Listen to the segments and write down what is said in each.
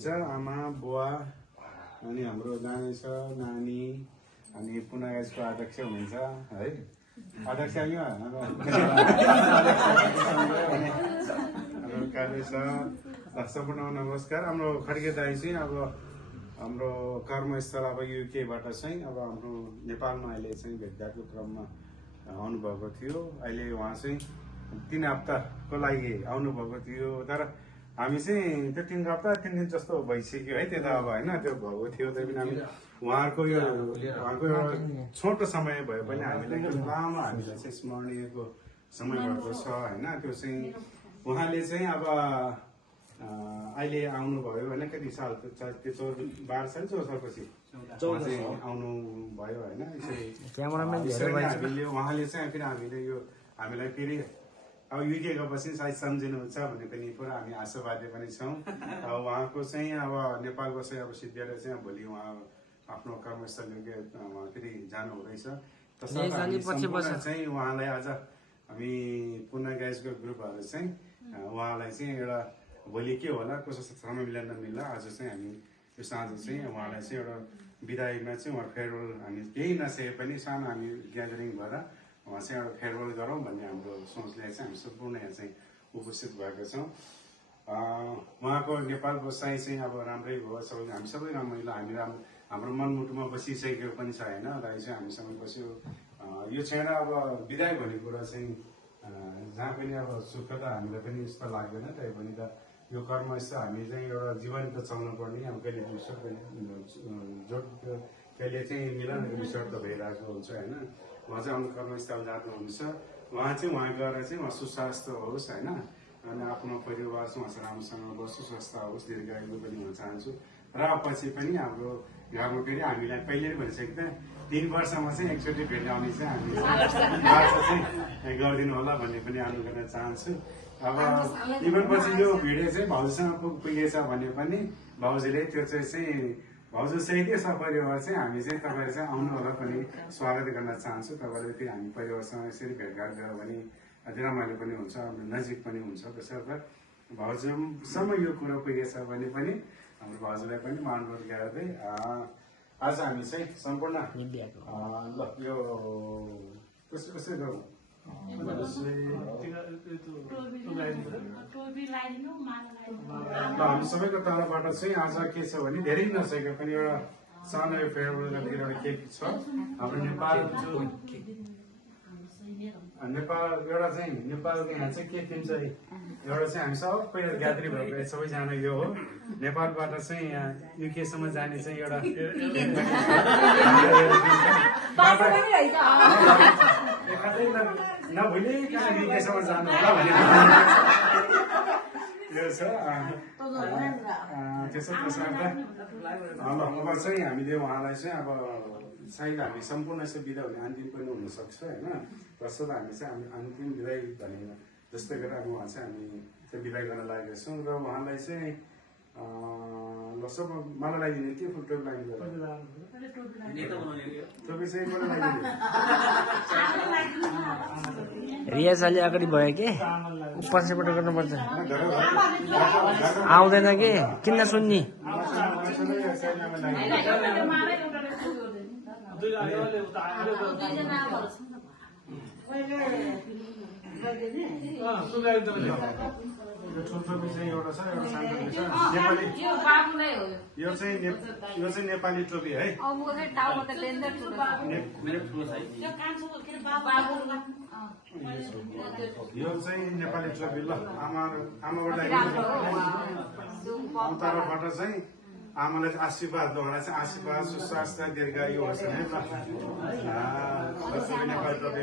हुनुहुन्छ आमा बुवा अनि हाम्रो नानी छ नानी अनि पुनागाइजको अध्यक्ष हुनुहुन्छ है अध्यक्ष सम्पूर्ण नमस्कार हाम्रो खड्गे दाइ चाहिँ अब हाम्रो कर्मस्थल अब युकेबाट चाहिँ अब हाम्रो नेपालमा अहिले चाहिँ भेटघाटको क्रममा आउनुभएको थियो अहिले उहाँ चाहिँ 3 हप्ताको लागि आउनुभएको थियो तर हामी चाहिँ त्यो 3 हप्ता 3 दिन जस्तो भइसक्यो है त्यता अब होइन त्यो भएको थियो तैपनि हामी उहाँको एउटा छोटो समय भए पनि हामीलाई लामो हामीलाई चाहिँ स्मरणीयको समय भएको छ होइन त्यो चाहिँ उहाँले चाहिँ अब अहिले आउनुभयो होइन कति साल त्यो 12 साल 14 सालपछि आउनु भयो होइन उहाँले चाहिँ फेरि हामीले यो हामीलाई फेरि अब युके गएपछि सायद सम्झिनुहुन्छ भन्ने पनि पुरा हामी आशावादी पनि छौँ उहाँको चाहिँ अब नेपालको चाहिँ अब सिद्धिएर चाहिँ भोलि उहाँ आफ्नो कर्मस्थल फेरि जानु हुँदैछ चाहिँ उहाँलाई आज हामी पुनागाइजको ग्रुपहरू चाहिँ उहाँलाई चाहिँ एउटा भोलि के होला कसो समय मिल्ला नमिल्ला आज चाहिँ हामी यो साँझ चाहिँ उहाँलाई चाहिँ एउटा बिदाईमा चाहिँ उहाँ फेयरवेल हामी केही नसके पनि सानो हामी ग्यादरिङ भएर उहाँ चाहिँ एउटा फेयरवेल गरौँ भन्ने हाम्रो सोचले चाहिँ हामी सम्पूर्ण यहाँ चाहिँ उपस्थित भएका छौँ उहाँको नेपाल बसाइ चाहिँ अब राम्रै भयो सबै हामी सबै रमाइलो हामी हाम्रो मनमुटुमा बसिसकेको पनि छ होइन दाइ चाहिँ हामीसँग बस्यो यो क्षण अब बिदाई भन्ने कुरा चाहिँ जहाँ पनि अब सुख त हामीलाई पनि यस्तो लाग्दैन तैपनि त यो कर्मस्थल हामी चाहिँ एउटा जीवन त चल्नु पर्ने अब कहिले जोड कहिले चाहिँ मिलन विसर्ग भइरहेको हुन्छ होइन उहाँ चाहिँ आफ्नो कर्मस्थल जानुहुन्छ उहाँ चाहिँ वहाँ गएर चाहिँ उहाँ सुस्वास्थ्य होस् होइन अनि आफ्नो परिवार चाहिँ उहाँ राम्रोसँग बस्छु स्वस्थ होस् दीर्घायु पनि हुन चाहन्छु र पछि पनि हाम्रो घरमा फेरि हामीलाई पहिले भनिसकेको थिएँ 3 वर्षमा चाहिँ एकचोटि भेट आउने चाहिँ हामी चाहिँ गरिदिनु होला भन्ने पनि अनुरोध गर्न चाहन्छु अब इभन पछि यो भिडियो चाहिँ भाउजूसँग पुगेछ भने पनि भाउजूले त्यो चाहिँ भाउजू सहितै सपरिवार चाहिँ हामी चाहिँ तपाईँहरू चाहिँ आउनु होला पनि स्वागत गर्न चाहन्छु तपाईँले फेरि हामी परिवारसँग यसरी भेटघाट गऱ्यो भने अझै रमाइलो पनि हुन्छ नजिक पनि हुन्छ त्यसर्थ भाउजूसम्म यो कुरो पुगेछ भने पनि हाम्रो भाउजूलाई पनि मानवट गर्दै आज हामी चाहिँ सम्पूर्ण ल यो कसरी कसरी गरौँ हामी सबैको तर्फबाट चाहिँ आज के छ भने धेरै नसकेको पनि एउटा सानो फेयरवेल एउटा केक छ हाम्रो नेपाल एउटा चाहिँ नेपालको यहाँ चाहिँ के दिन्छ एउटा चाहिँ हामी सबै यात्री भएको सबैजना यो हो नेपालबाट चाहिँ यहाँ युकेसम्म जाने चाहिँ एउटा नभुलि कहाँ युकेसम्म जानु होला भन्ने यो छ त्यसो तसर्थ अब चाहिँ हामीले उहाँलाई चाहिँ अब सायद हामी सम्पूर्ण यसो बिदा हुने अन्तिम पनि हुनसक्छ होइन तसर्थ हामी चाहिँ अन्तिम बिदाई भने जस्तै गरेर अब उहाँ चाहिँ हामी त्यो बिदाई गर्न लागेका छौँ र उहाँलाई चाहिँ ल सब मलाई लगाइदिने के फुल टोपी लगाइदिनु टोपी चाहिँ मलाई लगाइदिनु रियाज अलि अगाडि भयो कि पछिबाट गर्नुपर्छ आउँदैन कि किन सुन्नी यो ठुल्ठुलो चाहिँ एउटा छ एउटा सानो टोपी छ नेपाली यो चाहिँ नेपाली टोपी है यो चाहिँ नेपाली टोपी ल आमाबाट तर्फबाट चाहिँ आमालाई आशीर्वाद उहाँलाई चाहिँ आशीर्वाद सुस्वास्थ्य दीर्घायु होस् है नेपाली टोपी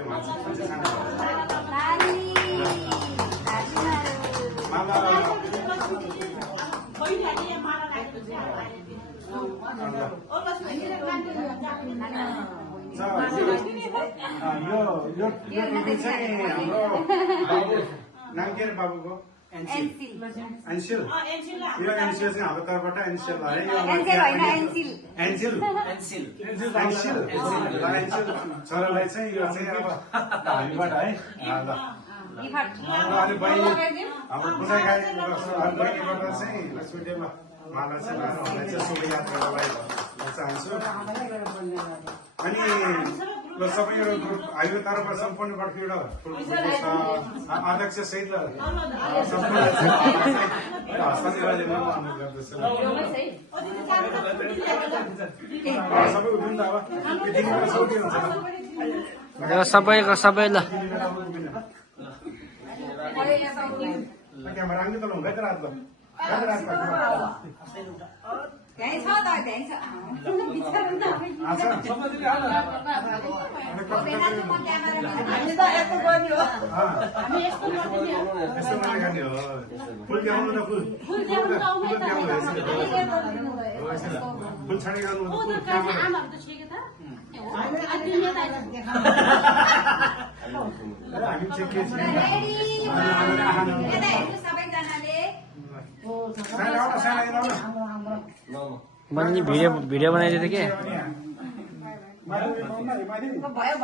यो चाहिँ हाम्रो नाम के अरे बाबुको एन्सिल यो एन्सिल चाहिँ हाम्रो तर्फबाट एन्सिल है एन्सिल छोरालाई चाहिँ यो चाहिँ अब हामीबाट है हाम्रो पूजा गाईबाट चाहिँ लक्ष्मी माला चाहिँ उहाँलाई चाहिँ शुभयात्रालाई भन्न चाहन्छु अनि ल सबै एउटा ग्रुप हाम्रो तर्फबाट सम्पूर्णबाट एउटा अध्यक्ष सहित शनिबारले म अनुरोध गर्दछु सबै उठ्नु त अब दिनबाट सबै हुन्छ सबै ल क्यामेरा आउँदै त हुँदैन रात त्यही छ त त्यही छ यस्तो मात्रै गर्ने हो फुल ल्याउनु न फुल फुल छाडी गर्नु हामी चाहिँ के सबैजनाले बन्नी भिडियो बनाइदिएको थिएँ कि भयो